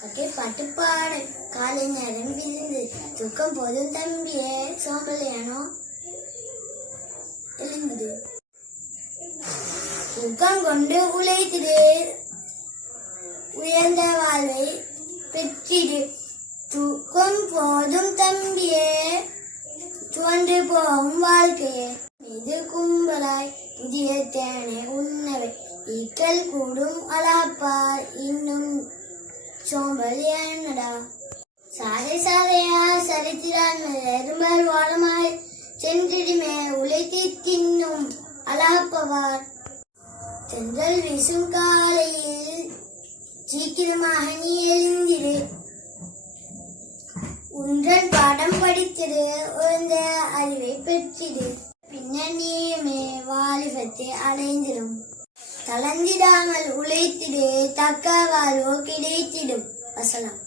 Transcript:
பட்டுப்பாடு காலை நேரம் விழுந்து தூக்கம் போதும் தம்பியே சோம்பலையானோ எழுந்தது தூக்கம் கொண்டு உழைத்திடு உயர்ந்த வாழ்வை பெற்றிடு தூக்கம் போதும் தம்பியே சுவன்று போகும் வாழ்க்கையே இது கும்பலாய் புதிய தேனை உண்ணவை ஈக்கள் கூடும் அலாப்பார் இன்னும் சோம்பல் ஏனடா சாதை சாதையா சரித்திராமல் எறும்பல் வாழமாய் சென்றிடுமே உழைத்து தின்னும் அலாப்பவார் தென்றல் வீசும் காலையில் சீக்கிரமாக நீ எழுந்திரு உன்றன் பாடம் படித்திடு உயர்ந்த அறிவை பெற்றிடு பின்னர் நீயுமே வாலிபத்தை அடைந்திடும் தளர்ந்திடாமல் உழைத்திடு தக்க வாழ்வோ கிடைத்திடும் வசலாம்.